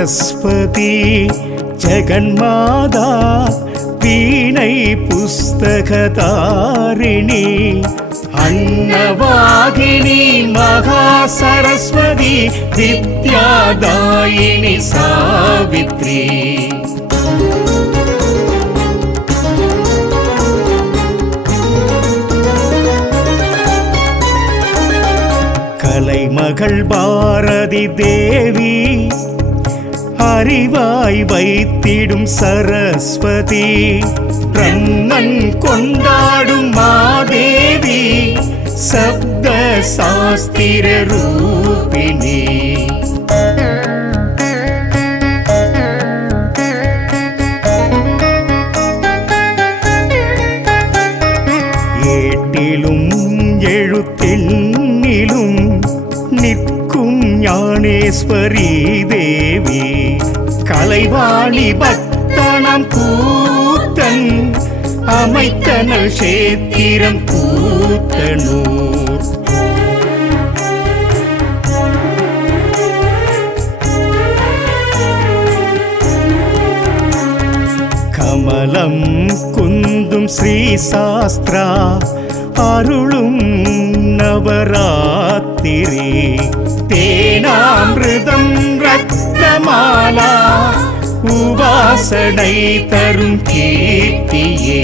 சரஸ்வதி ஜெகன்மாதா வீணை புஸ்தகதாரிணி அன்னவாகினி மகா சரஸ்வதி வித்யாதாயினி சாவித்ரி கலைமகள் பாரதி தேவி அறிவாய் வைத்திடும் சரஸ்வதி பிரம்மன் கொண்டாடும் மாதேவி சப்த சாஸ்திர ரூபிணி ஏட்டிலும் எழுத்தெண்ணிலும் நிற்கும் ஞானேஸ்வரி தேவி கலைவாணி பக்தனம் கூத்தன் அமைத்தனல் சேத்திரம் கூத்தனூர் கமலம் குந்தும் ஸ்ரீ சாஸ்திரா அருளும் நவராத்திரி தேனாமிருதம் ரத்னமாலா உபாசனை தரும் கீர்த்தியே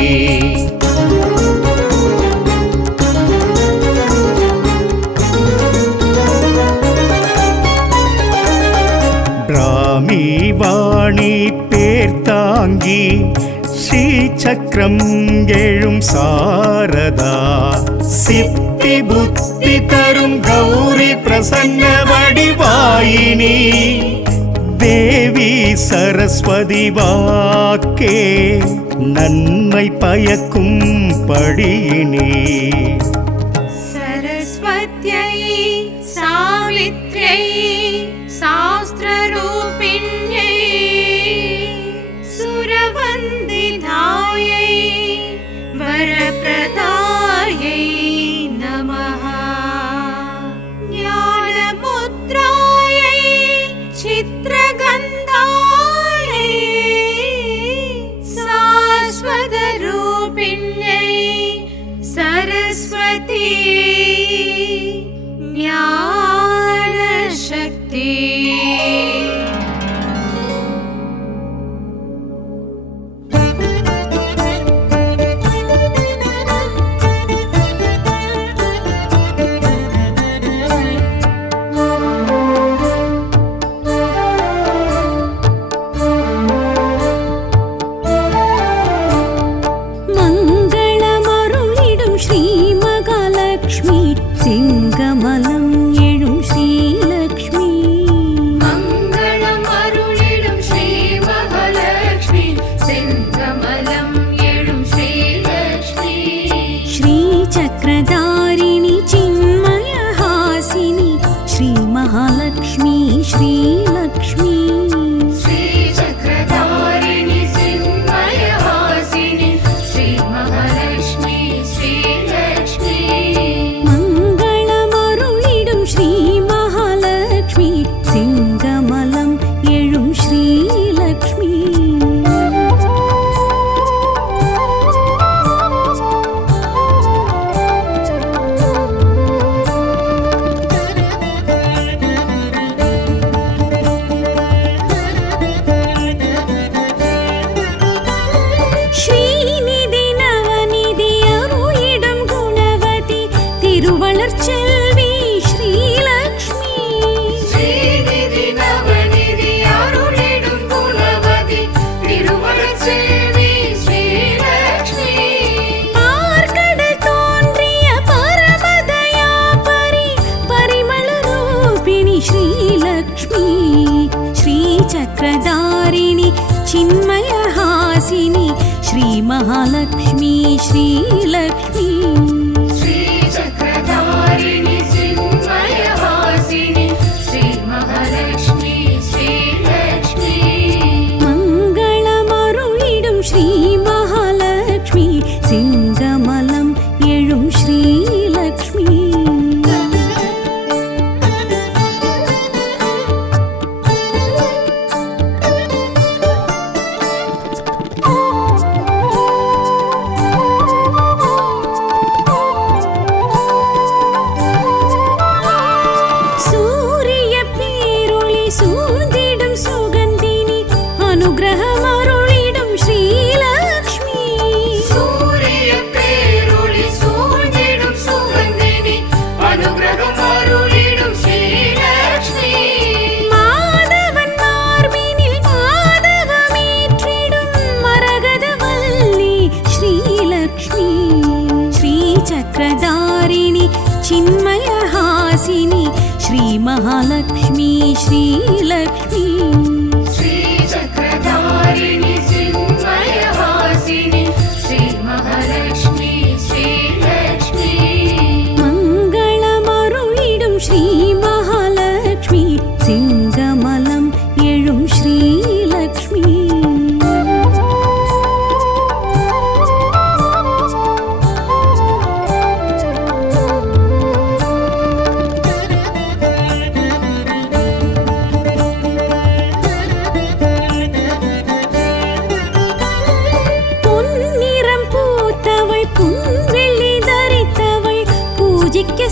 பிராமி வாணி பேர்த்தாங்கி ஸ்ரீ சக்கரம் எழும் சாரதா சித்தி புத்தி தரும் கௌரி பிரசன்ன வடிவாயினி தேவி சரஸ்வதி வாக்கே நன்மை பயக்கும் படியினி சரஸ்வத்யை சாவித்யை சாஸ்திரரூபிண்யை சுரவந்திதாயை வரப்ரதாயை நமः ஞானமுத்ராயை சித்ரகந்தாயை சாஸ்வதரூபிண்யை சரஸ்வதி ஞானசக்தி சிங்கமலம் எழும் ஸ்ரீலக்ஷ்மி மங்களம் அருளிடும் ஸ்ரீ மகாலட்சுமி சிங்கமலம் எழும் ஸ்ரீலக்ஷ்மி ஸ்ரீ சக்கரதாரிணி சின்மயஹாசினி ஸ்ரீ மகாலட்சுமி ஸ்ரீலக்ஷ்மி ஸ்ரீ சக்கரதாரிணி சின்மயஹாசினி ஸ்ரீ மகாலட்சுமி ஸ்ரீலக்ஷ்மி ஸ்ரீ மகாலட்சுமி சிங்கமலம் எழும் ஸ்ரீலக்ஷ்மி ஸ்ரீநிதி நவநிதி அருளிடும் குணவதி திருவளர்ச்செல்வி चक्रधारिणी चिन्मयहासिनी श्री महालक्ष्मी श्रीलक्ष्मी श्री चक्रधारिणी चिन्मयहासिनी श्री महालक्ष्मी श्रीलक्ष्मी मंगलमरुळिडुम श्री महालक्ष्मी सिंगमलं எழும் श्रीलक्ष्मी चिन्मयहासिनि श्रीमहालक्ष्मी श्रीलक्ष्मी श्रीचक्रधारिणि चिन्मयहासिनि श्रीमहालक्ष्मी श्रीलक्ष्मी मङ्गलमरुळिडुं श्रीमहालक्ष्मी सिंगमलं एळुं श्रीलक्ष्मी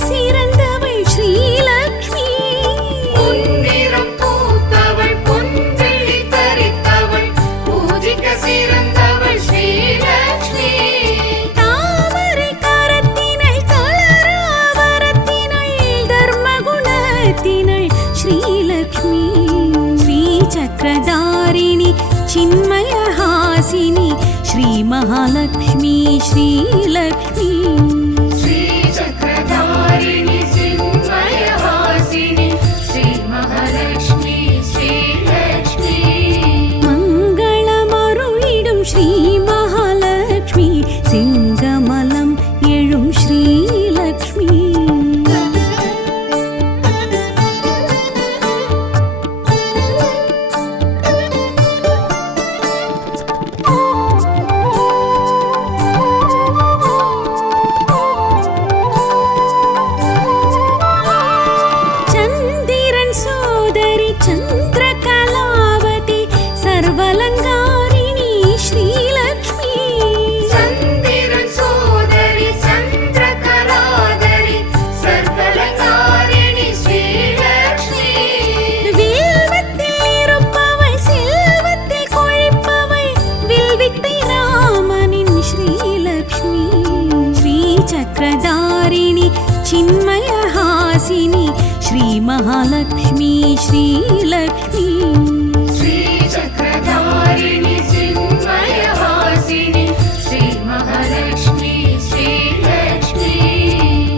சிறந்தவள் ஸ்ரீலக்ஷ்மி பொன்னிறம் பூத்தவள் பொன்வெள்ளி தரித்தவள் பூஜிக்க சிறந்தவள் ஸ்ரீலக்ஷ்மி தாமரை கரத்தினள் தளராவரத்தினள் தர்மகுணத்தினள் ஸ்ரீலக்ஷ்மி ஸ்ரீசக்கரதாரிணி சின்மயஹாசினி ஸ்ரீமகாலக்ஷ்மி ஸ்ரீலக்ஷ்மி श्रीचक्रधारिणि चिन्मयहासिनि श्रीमहालक्ष्मी श्रीलक्ष्मी मङ्गलमरुळिडुं श्रीमहालक्ष्मी सिंगमलं एळुं श्रीलक्ष्मी चन्द्रकलावती सर्वलङ्कारिणी श्रीलक्ष्मी चन्दिरन् सोदरि चन्द्रकलाधरि सर्वलङ्कारिणि श्रीलक्ष्मी வில்வத்தில் இருப்பவள் செல்வத்தில் கொழிப்பவள் வில்வித்தை ராமனின் ஸ்ரீலக்ஷ்மி ஸ்ரீசக்கரதாரிணி சின்மயஹாசினி श्रीमहालक्ष्मी श्रीलक्ष्मी श्रीचक्रधारिणि चिन्मयहासिनि श्रीमहालक्ष्मी श्रीलक्ष्मी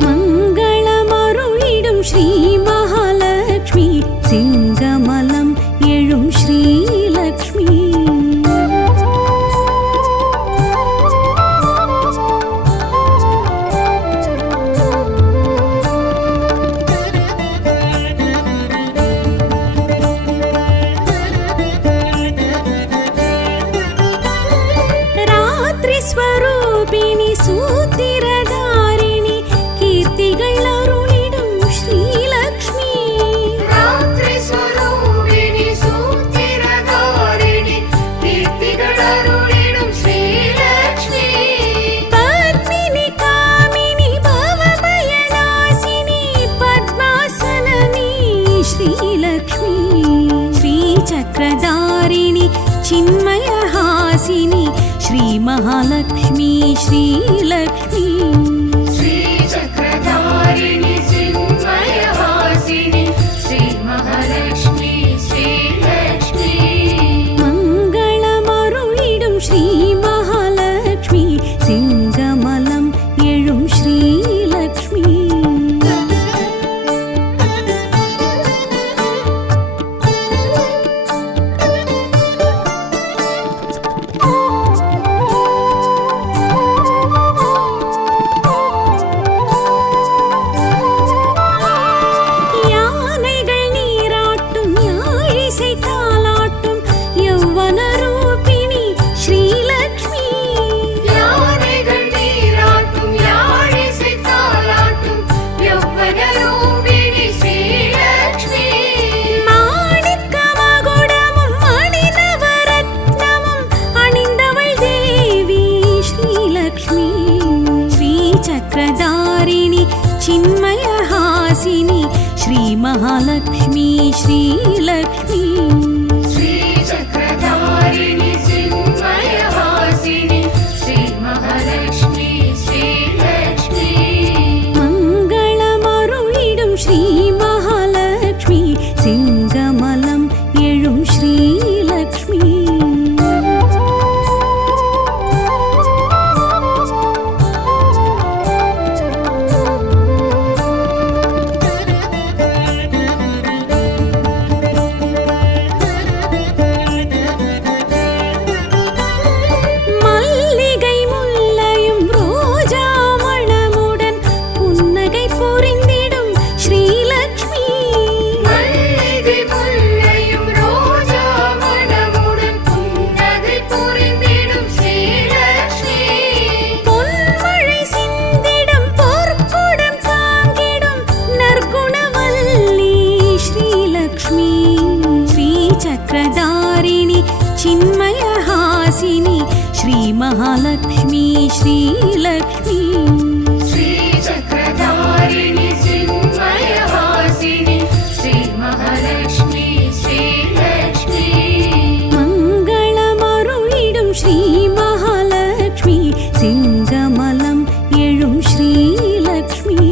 मङ्गलमरुळिडुं श्रीमहालक्ष्मी सिंगमलं एळुं श्रीलक्ष्मी स्वरूपिणि सूतिरधारिणि कीर्तिगळ अरुळिडुं श्रीलक्ष्मी रात्रि स्वरूपिणि सूतिरधारिणि कीर्तिगळ अरुळिडुं श्रीलक्ष्मी पद्मिनि कामिनि भवभयनाशिनि पद्मासननि श्रीलक्ष्मी श्रीचक्रधारिणि चिन्मयहासिनि श्रीमहालक्ष्मी श्रीलक्ष्मी श्रीचक्रधारिणि चिन्मयहासिनि श्रीमहालक्ष्मी श्रीलक्ष्मी मङ्गलमरुळिडुं श्रीमहालक्ष्मी सिंगमलं एळुं श्रीलक्ष्मी चक्रधारिणि चिन्मयहासिनि श्रीमहालक्ष्मी श्रीलक्ष्मी श्रीचक्रधारिणि चिन्मयहासिनि श्रीमहालक्ष्मी श्रीलक्ष्मी मङ्गलमरुळिडुं श्रीमहालक्ष्मी सिंगमलं एळुं श्रीलक्ष्मी श्रीमहालक्ष्मी श्रीलक्ष्मी श्रीचक्रधारिणि चिन्मयवासिनि श्रीमहालक्ष्मी श्रीलक्ष्मी मङ्गलमरुळिडुं श्रीमहालक्ष्मी सिंगमलं एळुं श्रीलक्ष्मी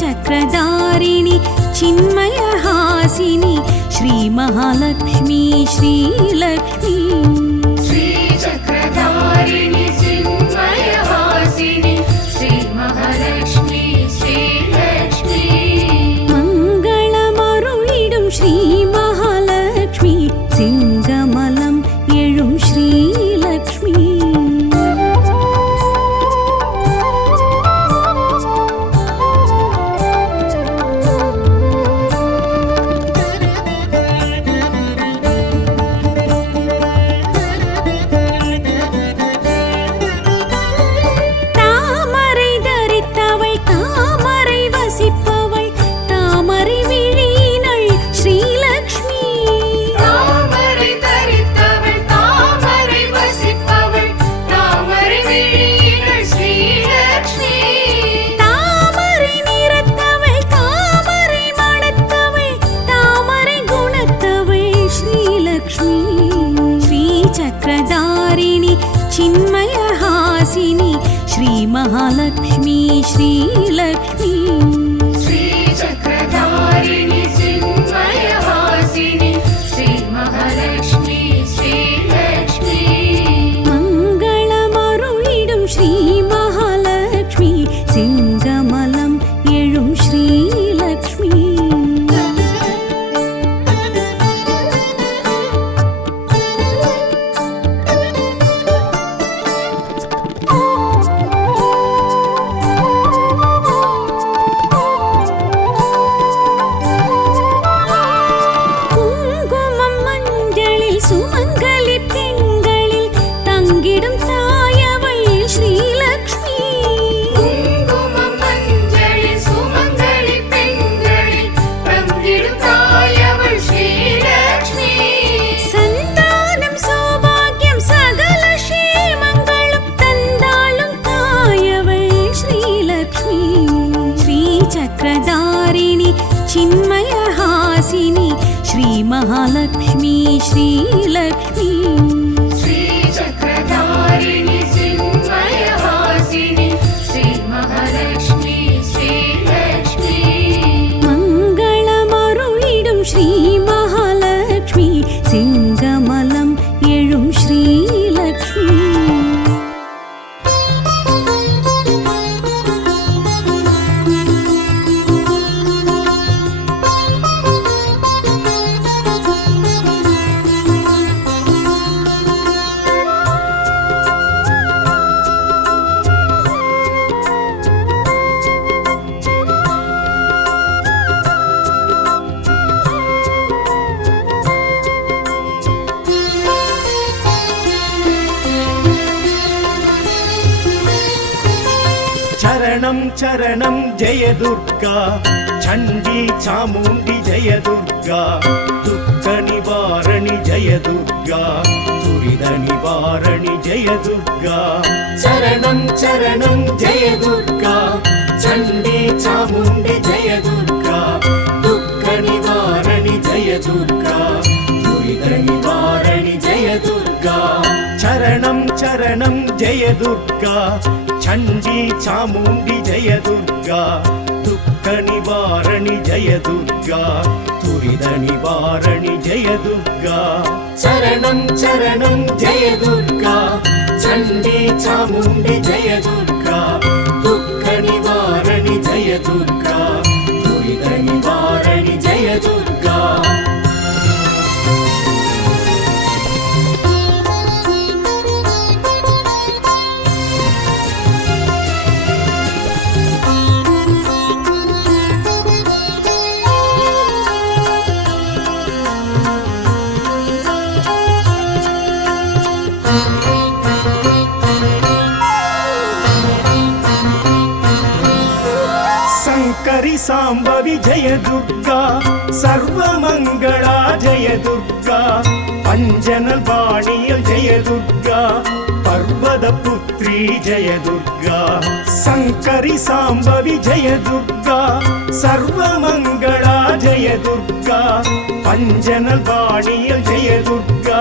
चक्रधारिणि चिन्मयहासिनि श्रीमहालक्ष्मी श्रीलक्ष्मी श्रीचक्रधारिणि चिन्मयवासिनि श्रीमहालक्ष्मी श्रीलक्ष्मी मङ्गलमरुळिडुं श्रीमहालक्ष्मी सिंगमलं एळुं श्रीलक्ष्मी चक्रधारिणि चिन्मयहासिनि श्रीमहालक्ष्मी श्रीलक्ष्मी श्रीचक्रधारिणि चिन्मयवासिनि श्रीमहालक्ष्मी श्रीलक्ष्मी मङ्गलमरुळिडुं श्रीमहालक्ष्मी सिंगमलं एळुं श्रीलक्ष्मी चक्रधारिणि चिन्मयहासिनि श्रीमहालक्ष्मी श्रीलक्ष्मी श्रीचक्रधारिणि चिन्मयवासिनि श्रीमहालक्ष्मी श्रीलक्ष्मी मङ्गलमरुळिडुं श्रीमहालक्ष्मी सिंगमलं एळुं श्रीलक्ष्मी चरणं चरणं जय दुर्गा चण्डी चामुण्डी जय दुर्गा दुःख निवारणि जय दुर्गा दुरित निवारणि जय दुर्गा चरणं चरणं जय दुर्गा चण्डी चामुण्डी जय दुर्गा दुःख निवारणि जय दुर्गा दुरित निवारणि जय दुर्गा चरणं चरणं जय दुर्गा चण्डी चामुण्डी जय दुर्गा दुःख निवारणि जय दुर्गा दुरित निवारणि जय दुर्गा चरणं चरणं जय दुर्गा चण्डी चामुण्डी जय दुर्गा दुःख शङ्करि साम्बवि जय दुर्गा सर्वमङ्गला जय दुर्गा पञ्जनवाणिय जय दुर्गा पर्वतपुत्री जय दुर्गा शङ्करि साम्बवि जय दुर्गा सर्वमङ्गला जय दुर्गा पञ्जनवाणिय जय दुर्गा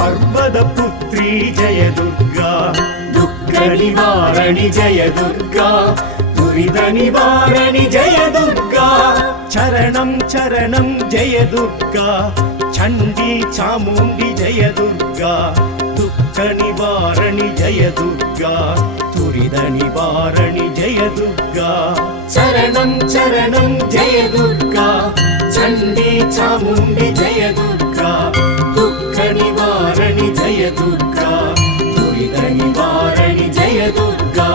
पर्वतपुत्री जय दुर्गा दुःखनिवारणि जय दुर्गा दुरितनिवारणि जय दुर्गा चरणं चरणं जय दुर्गा चण्डी चामुण्डी जय दुर्गा दुःखनिवारणि जय दुर्गा दुरितनिवारणि जय दुर्गा चरणं चरणं जय दुर्गा चण्डी चामुण्डी जय दुर्गा दुःखनिवारणि जय दुर्गा दुरितनिवारणि जय दुर्गा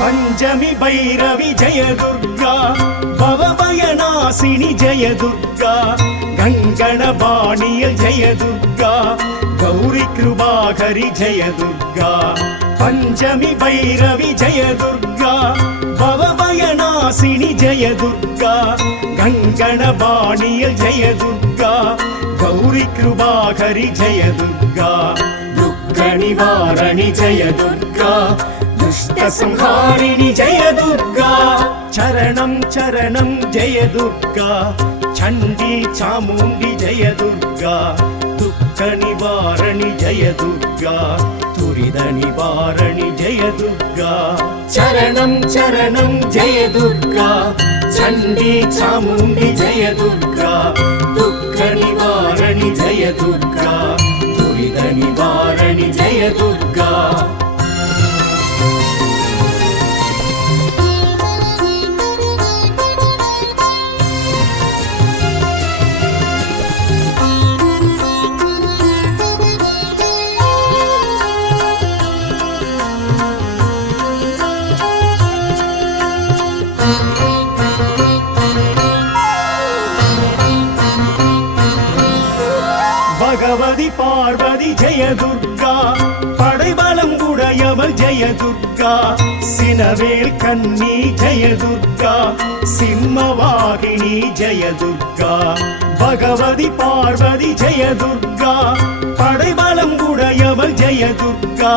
पंचमी भैरवी जय दुर्गा भवभयनाशिनी जय दुर्गा गङ्गणवाणिय जय दुर्गा गौरी कृपाकरि जय दुर्गा पंचमी भैरवी जय दुर्गा भवभयनाशिनी जय दुर्गा गङ्गणवाणिय जय दुर्गा गौरी कृपाकरि जय दुर्गा दुःखनिवारणि जय दुर्गा दुष्ट संहारिणि जय दुर्गा चरणं चरणं जय दुर्गा चण्डी चामुण्डी जय दुर्गा दुःखनिवारणि जय दुर्गा दुरितनिवारणि जय दुर्गा चरणं चरणं जय दुर्गा चण्डी चामुण्डी जय दुर्गा दुःखनिवारणि जय दुर्गा दुरितनिवारणि जय दुर्गा भगवதி பார்வதி ஜெய துர்கா படைபலம் உடையவள் ஜெய துர்கா சினவேல் கன்னி ஜெய துர்கா சிம்மவாகினி ஜெய துர்கா பகவதி பார்வதி ஜெய துர்கா படைபலம் உடையவள் ஜெய துர்கா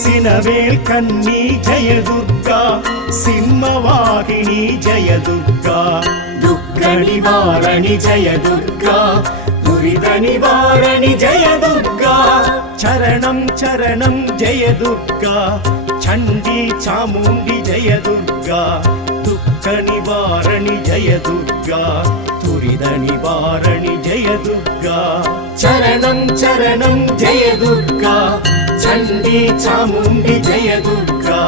சினவேல் கன்னி ஜெய துர்கா சிம்மவாகினி ஜெய துர்கா दुःखनिवारणि जय दुर्गा दुरितनिवारणि जय दुर्गा चरणं चरणं जय दुर्गा चण्डी चामुण्डी जय दुर्गा दुःखनिवारणि जय दुर्गा दुरितनिवारणि जय दुर्गा चरणं चरणं जय दुर्गा चण्डी चामुण्डी जय दुर्गा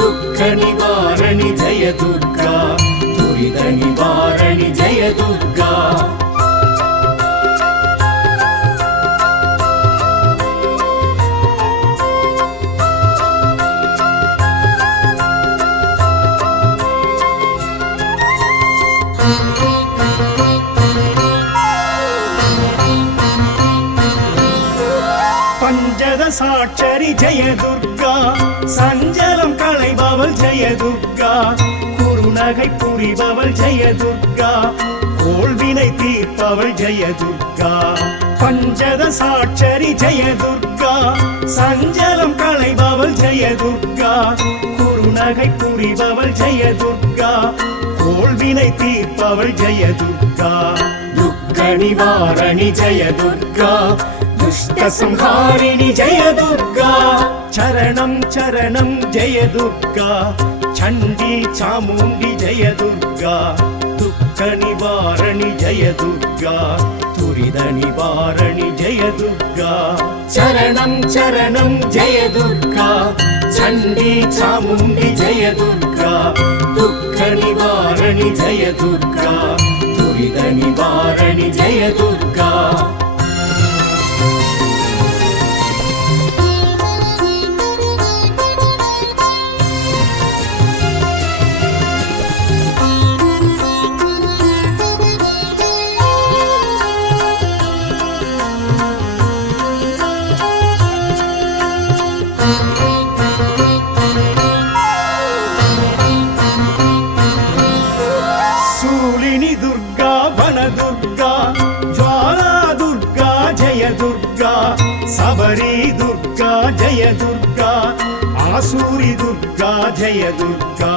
दुःखनिवारणि जय दुर्गा दुरितनिवारणि जय दुर्गा पंचदशाक्षरि जय दुर्गा सञ्जलं कளைபவள் जय दुर्गा குறுநகை புரிபவள் जय दुर्गा கோள்வினை தீர்ப்பவள் जय दुर्गा पंचदशाक्षरि जय दुर्गा सञ्जलं कளைபவள் जय दुर्गा குறுநகை புரிபவள் जय दुर्गा கோள்வினை தீர்ப்பவள் जय दुर्गा दुःखनिवारणि जय दुर्गा दुष्ट संहारिणि जय दुर्गा चरणं चरणं जय दुर्गा चण्डी चामुण्डी जय दुर्गा दुःखनिवारणि जय दुर्गा दुरितनिवारणि जय दुर्गा चरणं चरणं जय दुर्गा चण्डी चामुण्डी जय दुर्गा दुःखनिवारणि जय दुर्गा दुरितनिवारणि जय दुर्गा शूलिनी दुर्गा वनदुर्गा ज्वाला दुर्गा जय दुर्गा सबरी दुर्गा जय दुर्गा आसूरी दुर्गा जय दुर्गा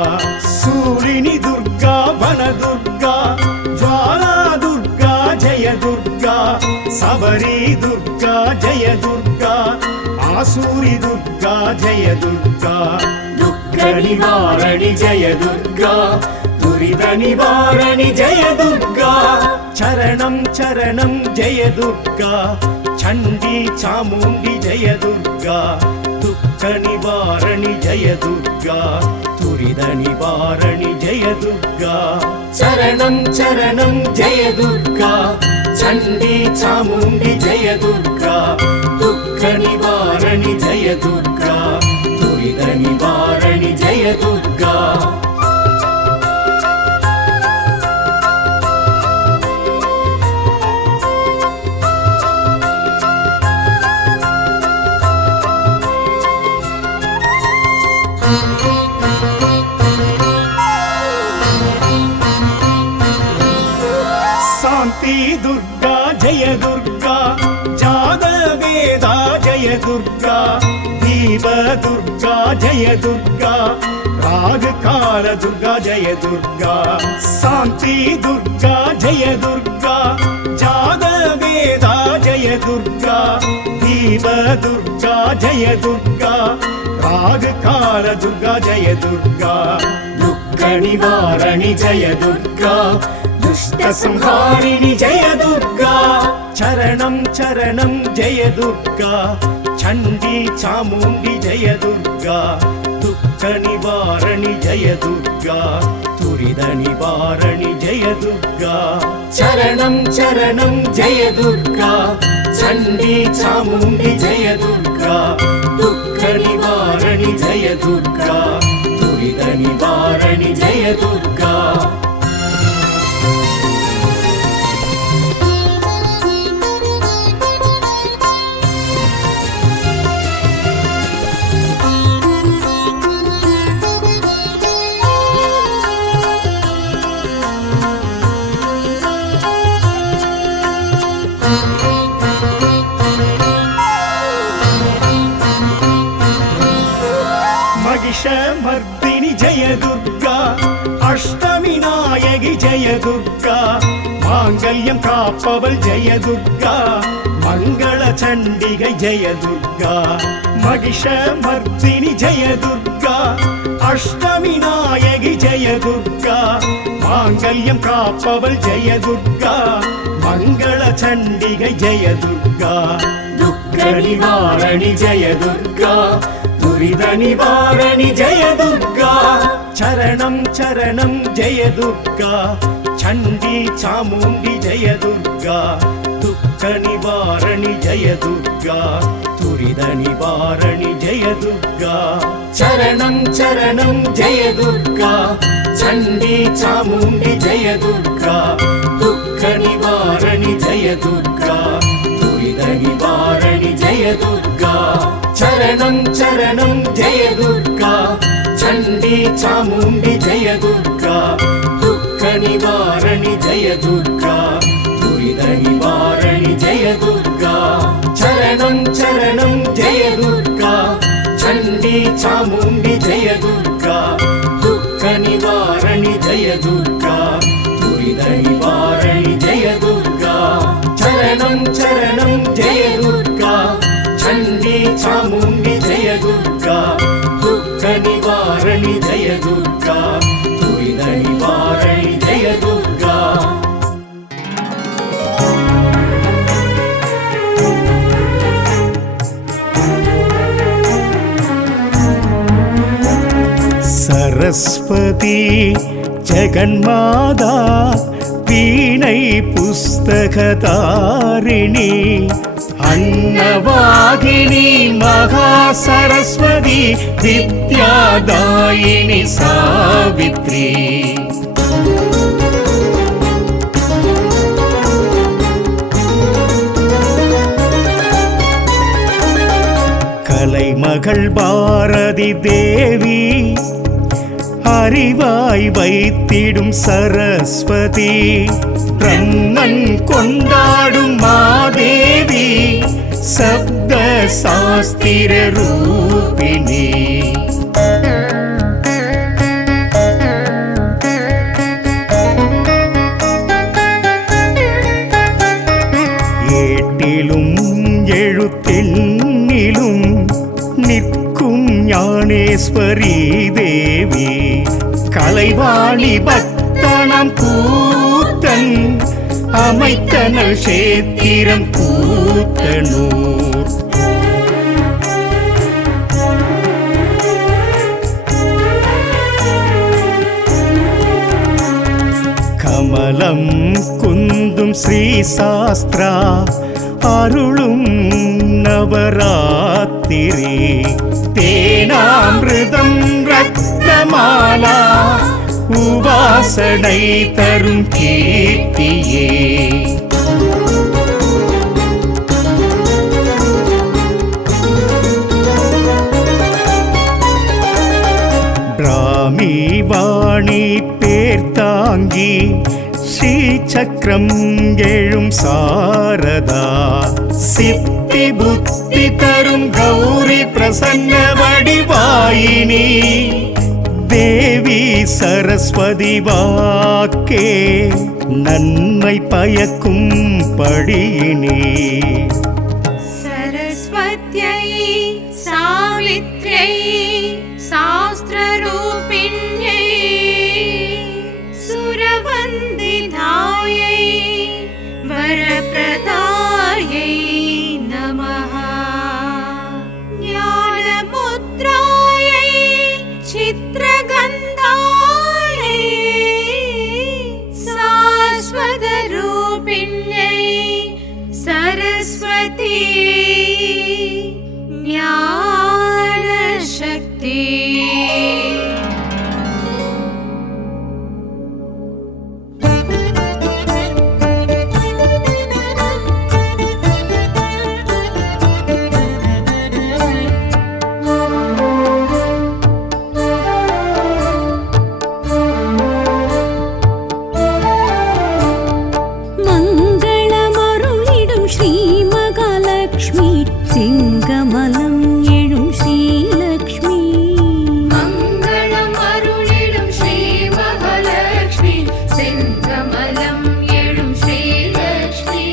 शूलिनी दुर्गा वनदुर्गा ज्वाला दुर्गा जय दुर्गा सबरी दुर्गा जय दुर्गा आसूरी दुर्गा जय दुर्गा दुःख निवारणि जय दुर्गा दुरित निवारणि जय दुर्गा चरणं चरणं जय दुर्गा चण्डी चामुण्डी जय दुर्गा दुःख निवारणि जय दुर्गा दुरित निवारणि जय दुर्गा चरणं चरणं जय दुर्गा चण्डी चामुण्डी जय दुर्गा दुःख निवारणि जय दुर्गा दुरित निवारणि जय दुर्गा शांति दुर्गा जय दुर्गा जाद वेदा जय दुर्गा दीप दुर्गा जय दुर्गा राग काल दुर्गा जय दुर्गा शांति दुर्गा जय दुर्गा जाद वेदा जय दुर्गा दीप दुर्गा जय दुर्गा राग काल दुर्गा जय दुर्गा दुःख निवारणि जय दुर्गा दुष्ट संहारिणि जय दुर्गा चरणं चरणं जय दुर्गा चण्डी चामुण्डी जय दुर्गा दुःख निवारणि जय दुर्गा दुरित निवारणि जय दुर्गा चरणं चरणं जय दुर्गा चण्डी चामुण्डी जय दुर्गा दुःख निवारणि जय दुर्गा दुरित निवारणि जय दुर्गा महिषमर्दिनि जय दुर्गा अष्टमी नायकि जय दुर्गा मांगल्यं काप्पवल जय दुर्गा मंगल चण्डिगै जय दुर्गा महिषमर्दिनि जय दुर्गा अष्टमी नायकि जय दुर्गा मांगल्यं काप्पवल जय दुर्गा मंगल चण्डिगै जय दुर्गा दुःख निवारणि जय दुर्गा दुरित निवारणि जय दुर्गा चरणं चरणं जय दुर्गा चण्डी चामुण्डी जय दुर्गा दुःख निवारणि जय दुर्गा दुरित निवारणि जय दुर्गा चरणं चरणं जय दुर्गा चण्डी चामुण्डी जय दुर्गा दुःख निवारणि जय दुर्गा दुरित निवारणि जय दुर्गा चरणं चरणं जय दुर्गा चण्डी चामुण्डी जय दुर्गा दुःख निवारणि जय दुर्गा दुरित निवारणि जय दुर्गा चरणं चरणं जय दुर्गा चण्डी चामुण्डी जय दुर्गा दुःख निवारणि जय दुर्गा दुरित निवारणि जय दुर्गा चरणं चरणं जय दुर्गा चण्डी चामुण्डी जय दुर्गा दुःख निवारणि जय दुर्गा दुरित निवारणि जय दुर्गा सरस्वती जगन्माता वीणै पुस्तकधारिणी अन्नवाहिनी महासरस्वती विद्यादायिनी सावित्री கலைமகள் பாரதி தேவி அறிவாய் வைத்திடும் சரஸ்வதி பிரம்மன் கொண்டாடும் மாதேவி சப்த சாஸ்திர ரூபிணி ஏட்டிலும் எழுத்தெண்ணிலும் நிற்கும் ஞானேஸ்வரி தேவி கலைவாணி பக்தனம் கூத்தன் அமைத்தனல் சேத்திரம் கூத்தனூர் கமலம் குந்தும் ஸ்ரீ சாஸ்திரா அருளும் நவராத்திரி தேனாமிருதம் ரத்னமாலா உபாசனை தரும் கீர்த்தியே பிராமி வாணி பேர்த்தாங்கி ஸ்ரீ சக்கரம் எழும் சாரதா சித்தி புத்தி தரும் கௌரி பிரசன்ன வடிவாயினி தேவி சரஸ்வதி வாக்கே நன்மை பயக்கும் படியினி सरस्वत्यै सावित्र्यै शास्त्ररूपिण्यै सुरवन्दितायै वरप्रदायै नमः ज्ञानमुद्रायै चित्रगन्धायै शाश्वतरूपिण्यै सरस्वती ज्ञानशक्ति மங்களமருளிடும் ஸ்ரீ மகாலட்சுமி சிங்கமலம் எழும் ஸ்ரீலக்ஷ்மி மங்களம் அருளிடும் ஸ்ரீ மகாலட்சுமி செங்கமலம் எழும் ஸ்ரீலக்ஷ்மி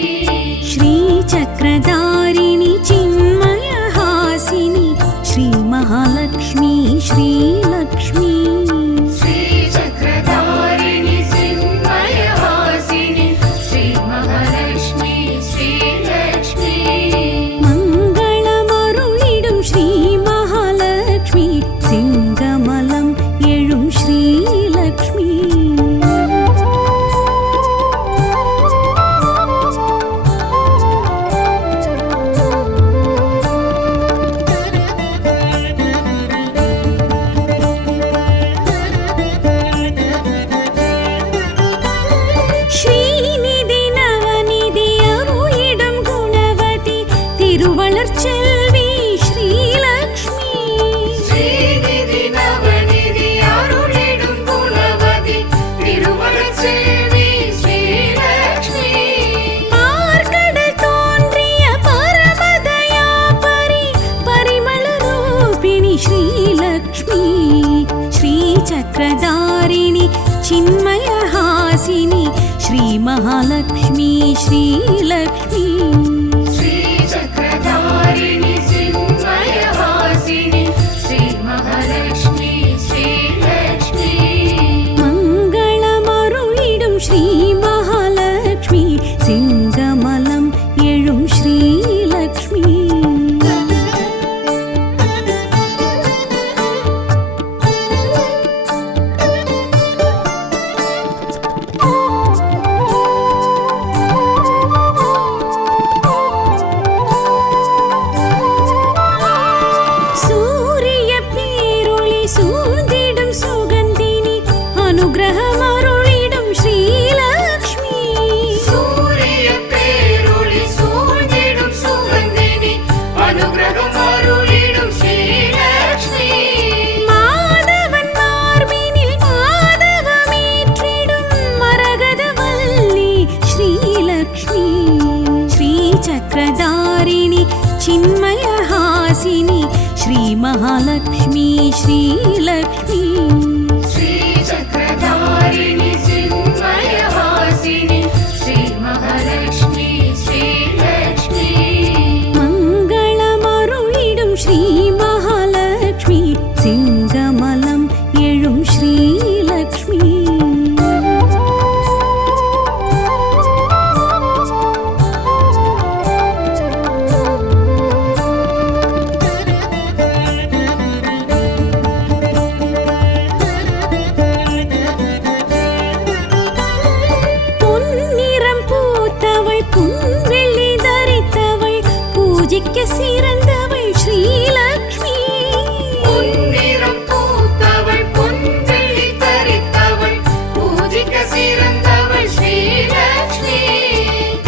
ஸ்ரீ சக்கரதாரிணி சின்மயஹாசினி ஸ்ரீ மகாலட்சுமி ஸ்ரீலக்ஷ்மி ஸ்ரீ சக்கரதாரிணி சின்மயவாசினி ஸ்ரீ மகாலட்சுமி ஸ்ரீலக்ஷ்மி மங்களமருளிடும் ஸ்ரீ மகாலட்சுமி சிங்கமலம் எழும் ஸ்ரீலக்ஷ்மி ஸ்ரீநிதி நவநிதி அருளிடும் குணவதி திருவளர்ச்செல்வி ஸ்ரீலக்ஷ்மி ஸ்ரீநிதி நவநிதி அருளிடும் குணவதி திருவளர்ச்செல்வி ஸ்ரீலக்ஷ்மி பார்க்கடல் தோன்றிய பரமதயாபரி பரிமள ரூபிணி ஸ்ரீலக்ஷ்மி ஸ்ரீ சக்கரதாரிணி சின்மயஹாசினி ஸ்ரீ மகாலட்சுமி ஸ்ரீலக்ஷ்மி ஸ்ரீ சக்கரதாரிணி சின்மயவாசினி ஸ்ரீ மகாலட்சுமி ஸ்ரீலக்ஷ்மி மங்களமருளிடும் ஸ்ரீ மகாலட்சுமி சிங்கமலம் எழும் ஸ்ரீலக்ஷ்மி श्रीमहालक्ष्मी श्रीलक्ष्मी श्रीचक्रधारिणि चिन्मयवासिनि श्रीमहालक्ष्मी श्रीलक्ष्मी मङ्गलमरुळिडुं श्रीमहालक्ष्मी सिंगमलं एळुं श्रीलक्ष्मी சிறந்தவள் ஸ்ரீலக்ஷ்மி பொன்னிறம் பூத்தவள் பொன்வெள்ளி தரித்தவள் பூஜிக்க சிறந்தவள் ஸ்ரீலக்ஷ்மி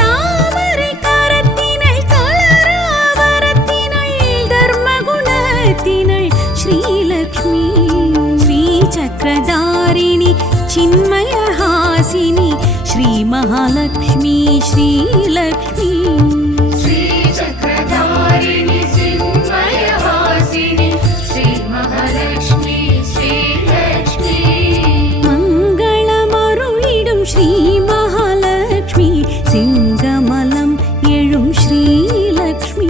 தாமரை கரத்தினள் தளராவரத்தினள் தர்மகுணத்தினள் ஸ்ரீலக்ஷ்மி ஸ்ரீ சக்கரதாரிணி சின்மயஹாசினி ஸ்ரீ மகாலக்ஷ்மி ஸ்ரீலக்ஷ்மி श्रीचक्रधारिणि चिन्मयवासिनि श्रीमहालक्ष्मी श्रीलक्ष्मी मङ्गलमरुळिडुं श्रीमहालक्ष्मी सिंगमलं एळुं श्रीलक्ष्मी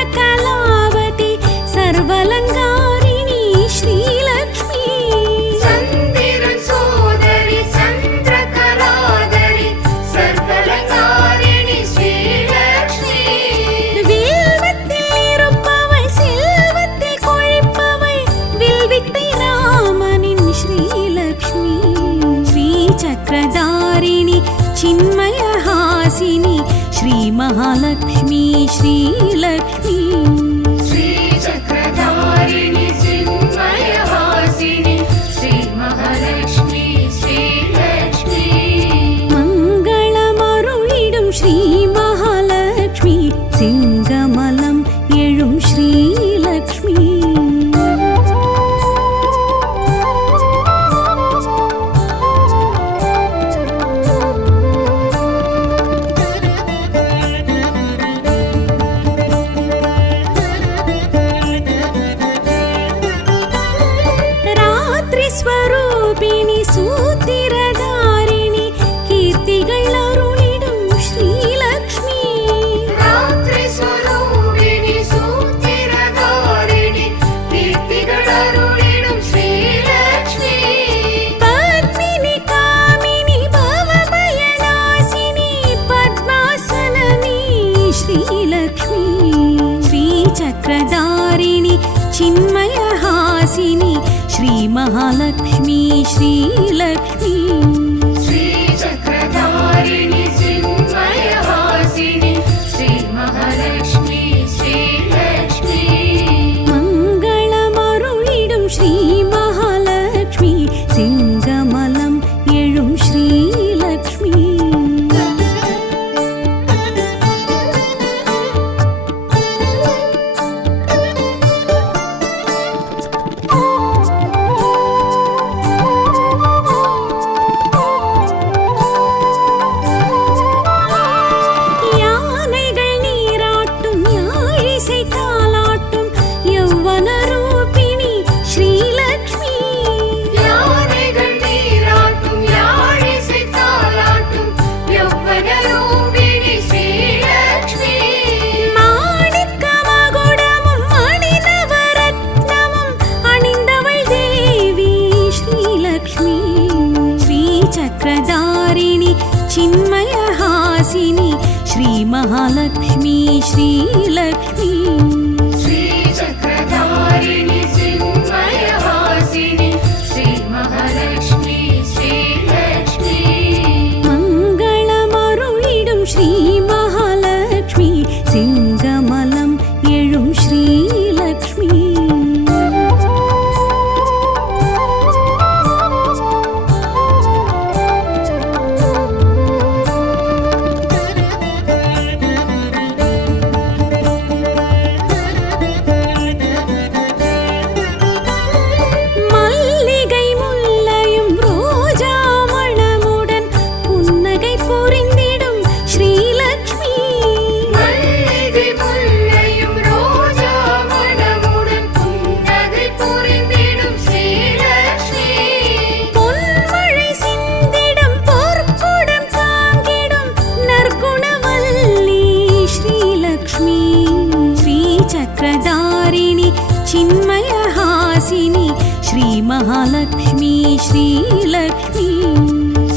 चन्द्रकलावती सर्वलङ्कारिणी श्रीलक्ष्मी चन्दिरन् सोदरि चन्द्रकलाधरि सर्वलङ्कारिणि श्रीलक्ष्मी வில்வத்தில் இருப்பவள் செல்வத்தில் கொழிப்பவள் வில்வித்தை ராமனின் ஸ்ரீலக்ஷ்மி ஸ்ரீ சக்கரதாரிணி சின்மயஹாசினி श्री महालक्ष्मी श्रीलक्ष्मी श्रीचक्रधारिणि चिन्मयवासिनि श्रीमहालक्ष्मी श्रीलक्ष्मी मङ्गलमरुळिडुं श्रीमहालक्ष्मी सिंगमलं एळुं श्रीलक्ष्मी स्वरूपिणि सूतिरधारिणि कीर्तिगळ अरुळिडुं श्रीलक्ष्मी रात्रि स्वरूपिणि सूतिरधारिणि कीर्तिगळ अरुळिडुं श्रीलक्ष्मी पद्मिनि कामिनि भवभयनाशिनि पद्मासननि श्रीलक्ष्मी श्रीचक्रधारिणि चिन्मयहासिनि श्री महालक्ष्मी श्रीलक्ष्मी श्रीचक्रधारिणि चिन्मयवासिनि श्रीमहालक्ष्मी श्रीलक्ष्मी मङ्गलमरुळिडुं श्रीमहालक्ष्मी सिंगमलं एळुं श्रीलक्ष्मी चक्रधारिणि चिन्मयहासिनि श्री महालक्ष्मी श्रीलक्ष्मी श्रीचक्रधारिणि चिन्मयवासिनि श्रीमहालक्ष्मी श्रीलक्ष्मी मङ्गलमरुळिडुं श्रीमहालक्ष्मी सिंगमलं एळुं श्रीलक्ष्मी चिन्मयहासिनि श्रीमहालक्ष्मी श्रीलक्ष्मी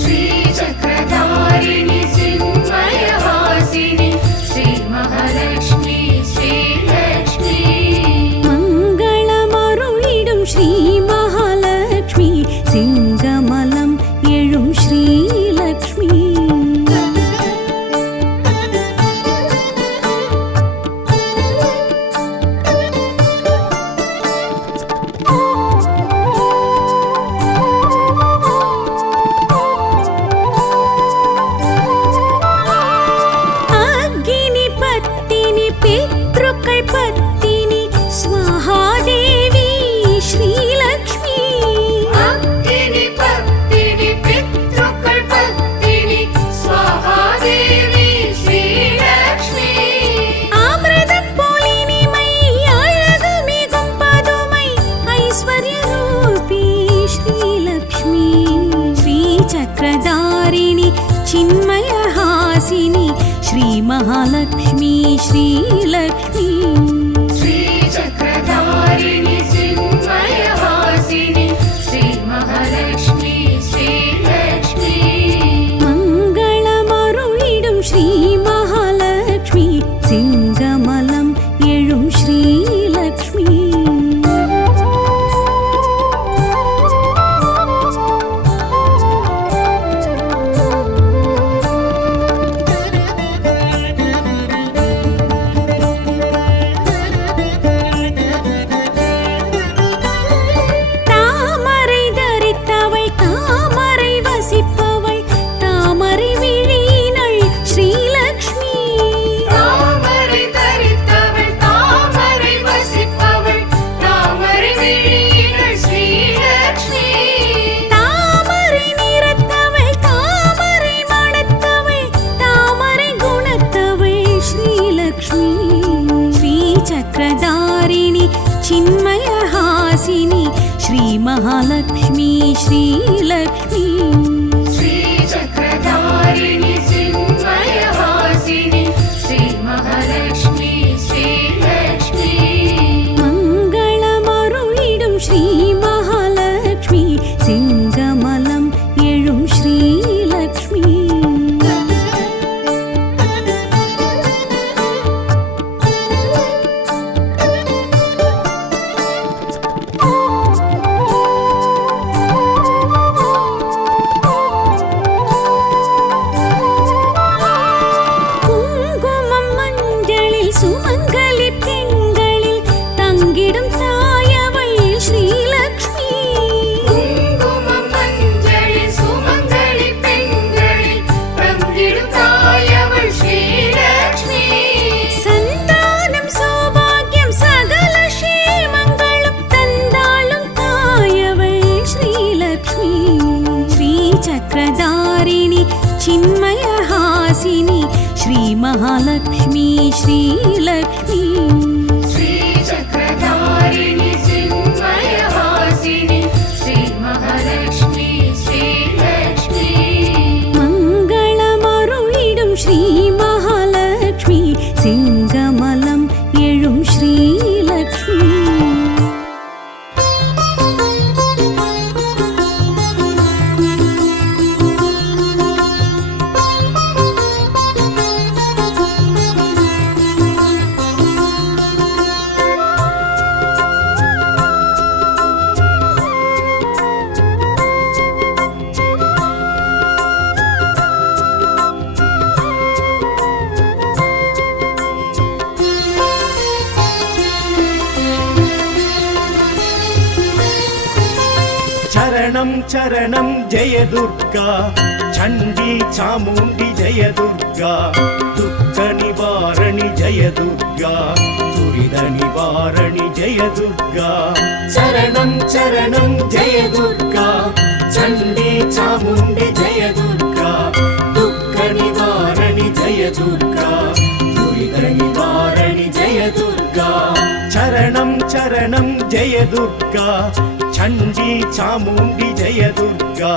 श्रीचक्रधारिणि चिन्मयवासिनि श्रीमहालक्ष्मी श्रीलक्ष्मी मङ्गलमरुळिडुं श्रीमहालक्ष्मी सिङ्गमलं एळुं श्रीलक्ष्मी चक्रधारिणि चिन्मयहासिनि श्रीमहालक्ष्मी श्रीलक्ष्मी श्रीचक्रधारिणि चिन्मयवासिनि श्रीमहालक्ष्मी श्रीलक्ष्मी मङ्गलमरुळिडुं श्रीमहालक्ष्मी सिङ्गमलं एळुं श्रीलक्ष्मी चक्रधारिणि चिन्मयहासिनि श्रीमहालक्ष्मी श्रीलक्ष्मी श्रीचक्रधारिणि चिन्मयवासिनि श्रीमहालक्ष्मी श्रीलक्ष्मी मङ्गलमरुळिडुं श्रीमहालक्ष्मी सिङ्गमलं एळुं श्रीलक्ष्मी சுமங்கலி பெண்களில் தங்கிடும் தாயவள் ஸ்ரீலக்ஷ்மி குங்குமம் மஞ்சளில் சுமங்கலி பெண்களில் தங்கிடும் தாயவள் ஸ்ரீலக்ஷ்மி சந்தானம் சௌபாகியம் சகல க்ஷேமங்களும் தந்தாளும் தாயவள் ஸ்ரீலக்ஷ்மி ஸ்ரீ சக்கரதாரிணி चिन्मयहासिनि श्रीमहालक्ष्मी श्रीलक्ष्मी श्रीचक्रधारिणि चिन्मयवासिनि श्रीमहालक्ष्मी श्रीलक्ष्मी मङ्गलमरुळिडुं श्रीमहालक्ष्मी सिङ्गमलं एळुं श्रीलक्ष्मी चरणं चरणं जय दुर्गा चण्डी चामुण्डी जय दुर्गा दुःख निवारणि जय दुर्गा दुरित निवारणि जय दुर्गा चरणं चरणं जय दुर्गा चण्डी चामुण्डी जय दुर्गा दुःख निवारणि जय दुर्गा दुरित निवारणि जय दुर्गा चरणं चरणं जय दुर्गा चण्डी चामुण्डी जय दुर्गा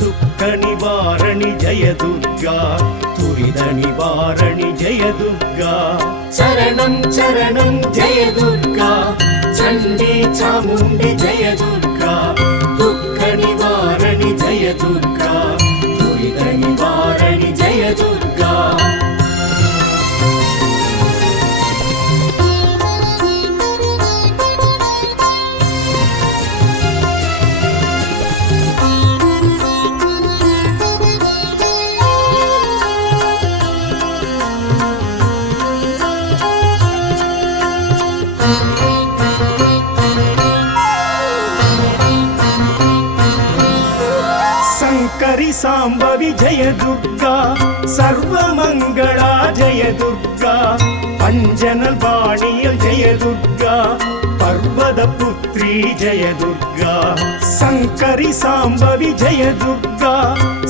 दुःख निवारणि जय दुर्गा दुरित निवारणि जय दुर्गा चरणं चरणं जय दुर्गा चण्डी चामुण्डी जय दुर्गा दुःख निवारणि जय दुर्गा दुरित निवारणि जय दुर्गा शङ्करि साम्बवि जय दुर्गा सर्वमङ्गला जय दुर्गा पञ्जनवाणीय जय दुर्गा पर्वतपुत्री जय दुर्गा शङ्करि साम्बवि जय दुर्गा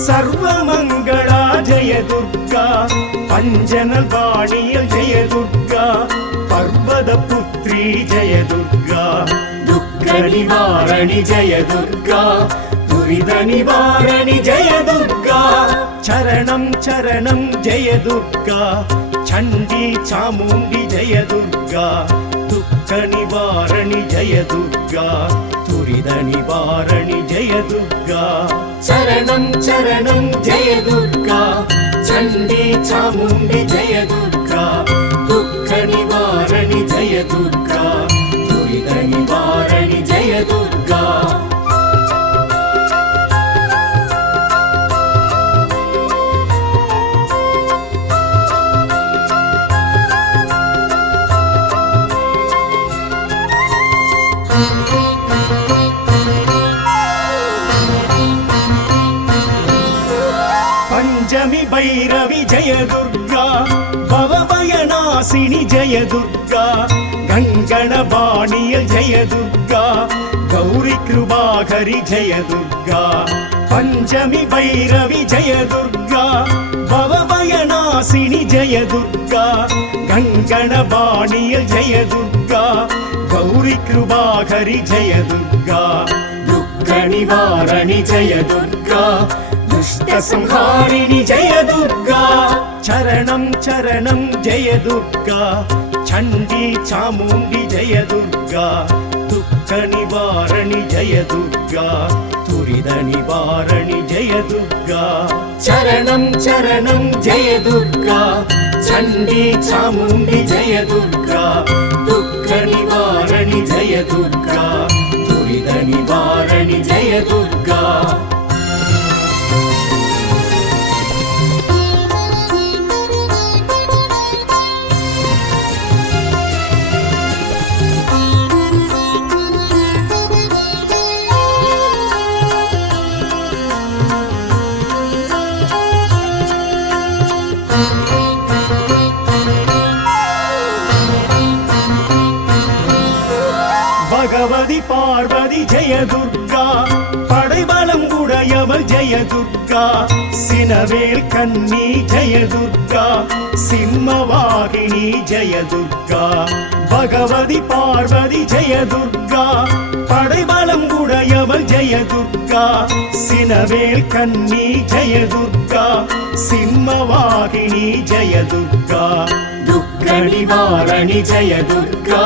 सर्वमङ्गला जय दुर्गा पञ्जनवाणीय जय दुर्गा पर्वतपुत्री जय दुर्गा दुःख निवारणि जय दुर्गा दुरित निवारणि जय दुर्गा चरणं चरणं जय दुर्गा चण्डी चामुण्डी जय दुर्गा दुःख निवारणि जय दुर्गा दुरित निवारणि जय दुर्गा चरणं चरणं जय दुर्गा चण्डी चामुण्डी जय दुर्गा दुःख निवारणि जय दुर्गा दुरित निवारणि जय दुर्गा पंचमी भैरवी जय दुर्गा भवभयनाशिनी जय दुर्गा गङ्गणवाणीय जय दुर्गा गौरी कृपाकरि जय दुर्गा पंचमी भैरवी जय दुर्गा भवभयनाशिनी जय दुर्गा गङ्गणवाणीय जय दुर्गा गौरी कृपाकरि जय दुर्गा दुःख निवारणि जय दुर्गा दुष्ट संहारिणि जय दुर्गा चरणं चरणं जय दुर्गा चण्डी चामुण्डी जय दुर्गा दुःख निवारणि जय दुर्गा दुरित निवारणि जय दुर्गा चरणं चरणं जय दुर्गा चण्डी चामुण्डी जय दुर्गा दुःख निवारणि जय दुर्गा दुरित निवारणि जय दुर्गा भगवती पार्वती जय दुर्गा पடைபலம் உடையவள் जय दुर्गा सिनवेल कन्नी जय दुर्गा सिंहवाहिनी जय दुर्गा भगवती पार्वती जय दुर्गा पடைபலம் உடையவள் जय दुर्गा सिनवेल कन्नी जय दुर्गा सिंहवाहिनी जय दुर्गा दुःख निवारणि जय दुर्गा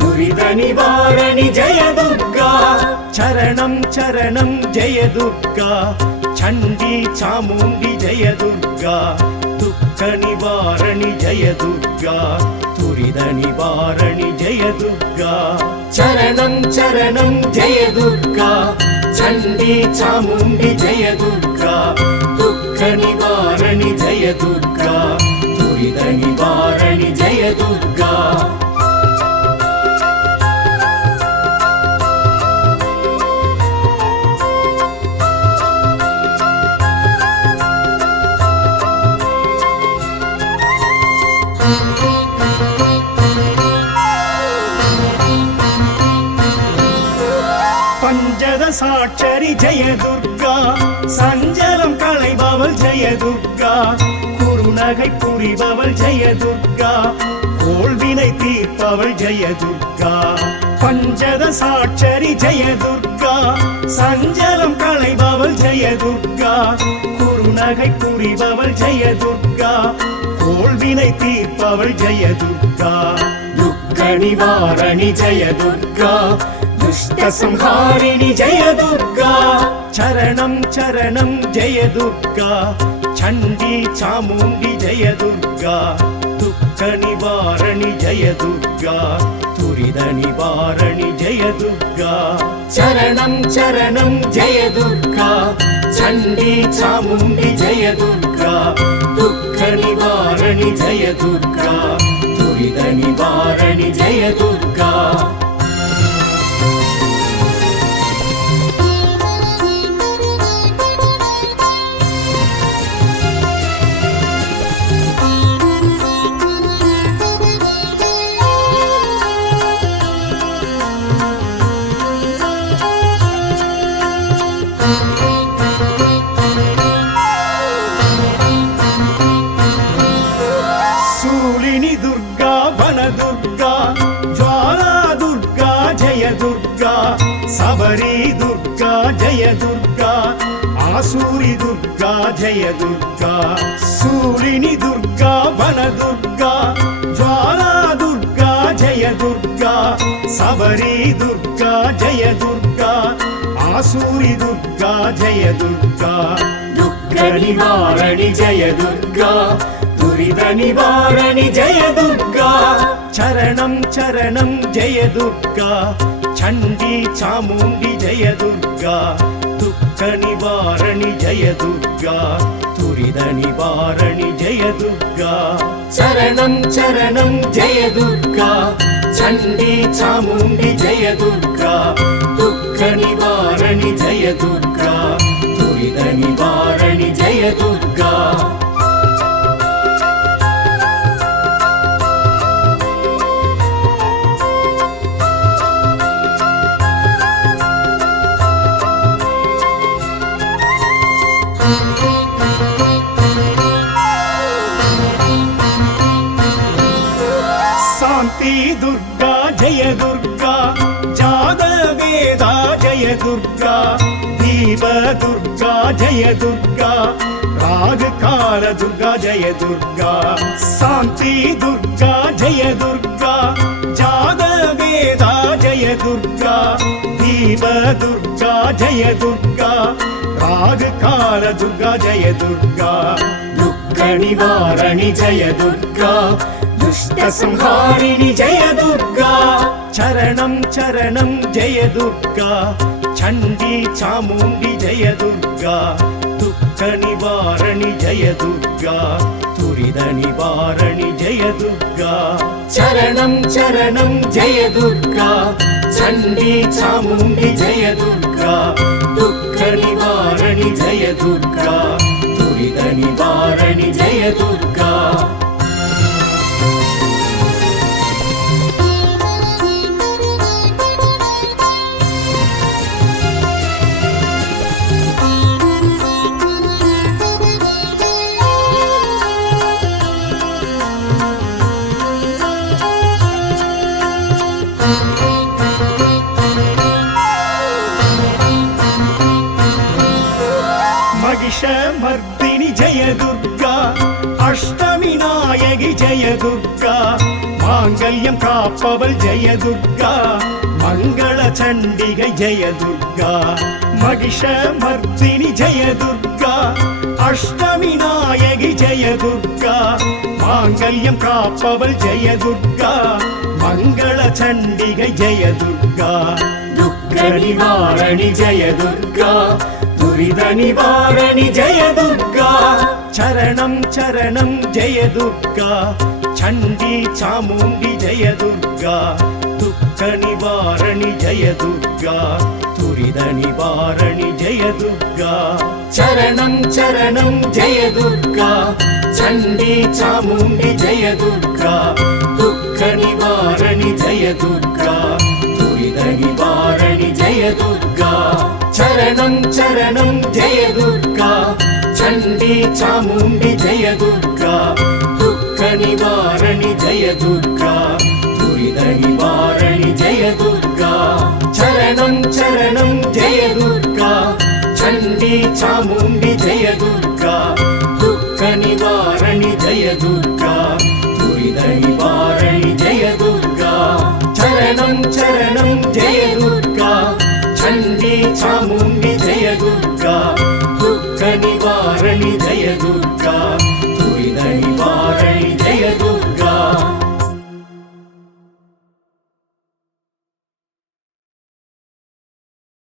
दुरित निवारणि जय दुर्गा चरणं चरणं जय दुर्गा चण्डी चामुण्डी जय दुर्गा दुःख निवारणि जय दुर्गा दुरित निवारणि जय दुर्गा चरणं चरणं जय दुर्गा चण्डी चामुण्डी जय दुर्गा दुःख निवारणि जय दुर्गा दुरित निवारणि जय दुर्गा पंचदशाक्षरी जय दुर्गा सञ्जलं कளைபவள் जय दुर्गा குறுநகை புரிபவள் जय दुर्गा கோள்வினை தீர்ப்பவள் जय दुर्गा पंचदशाक्षरी जय दुर्गा சஞ்சலம் களைபவள் जय दुर्गा குறுநகை புரிபவள் जय दुर्गा கோள்வினை தீர்ப்பவள் जय दुर्गा दुःख निवारणि जय दुर्गा दुष्ट संहारिणि जय दुर्गा चरणं चरणं जय दुर्गा चण्डी चामुण्डी जय दुर्गा दुःख निवारणि जय दुर्गा दुरित निवारणि जय दुर्गा चरणं चरणं जय दुर्गा चण्डी चामुण्डी जय दुर्गा दुःख निवारणि जय दुर्गा दुरित निवारणि जय दुर्गा शूलिनी दुर्गा वन दुर्गा ज्वाला दुर्गा जय दुर्गा सबरी दुर्गा जय दुर्गा आसुरी दुर्गा जय दुर्गा शूलिनी दुर्गा वन दुर्गा ज्वाला दुर्गा जय दुर्गा सबरी दुर्गा जय दुर्गा आसुरी दुर्गा जय दुर्गा दुःख निवारणि जय दुर्गा दुरित निवारणि जय दुर्गा चरणं चरणं जय दुर्गा चण्डी चामुण्डी जय दुर्गा दुःख निवारणि जय दुर्गा दुरित निवारणि जय दुर्गा चरणं चरणं जय दुर्गा चण्डी चामुण्डी जय दुर्गा दुःख निवारणि जय दुर्गा दुरित निवारणि जय दुर्गा शांति दुर्गा जय दुर्गा जादवेदा जय दुर्गा दीप दुर्गा जय दुर्गा राग काल दुर्गा जय दुर्गा शांति दुर्गा जय दुर्गा जादवेदा जय दुर्गा दीप दुर्गा जय दुर्गा राग काल दुर्गा जय दुर्गा दुःख निवारणि जय दुर्गा दुष्ट संहारिणि जय दुर्गा चरणं चरणं जय दुर्गा चण्डी चामुण्डी जय दुर्गा दुःख निवारणि जय दुर्गा दुरित निवारणि जय दुर्गा चरणं चरणं जय दुर्गा चण्डी चामुण्डी जय दुर्गा दुःख निवारणि जय दुर्गा दुरित निवारणि जय दुर्गा महिषमर्दिनि जय दुर्गा अष्टमी नायकि जय दुर्गा मांगल्यं काप्पवल जय दुर्गा मंगल चण्डिगै जय दुर्गा महिषमर्दिनि जय दुर्गा अष्टमी नायकि जय दुर्गा मांगल्यं काप्पवल जय दुर्गा मंगल चण्डिगै जय दुर्गा दुःख निवारणि जय दुर्गा दुरित निवारणि जय दुर्गा चरणं चरणं जय दुर्गा चण्डी चामुण्डी जय दुर्गा दुःख निवारणि जय दुर्गा दुरित निवारणि जय दुर्गा चरणं चरणं जय दुर्गा चण्डी चामुण्डी जय दुर्गा दुःख निवारणि जय दुर्गा दुरित निवारणि जय दुर्गा चरणं चरणं जय दुर्गा चण्डी चामुण्डी जय दुर्गा दुःख निवारणि जय दुर्गा दुरित निवारणि जय दुर्गा चरणं चरणं जय दुर्गा चण्डी चामुण्डी जय दुर्गा दुःख निवारणि जय दुर्गा दुरित निवारणि जय दुर्गा ஜெய துர்கா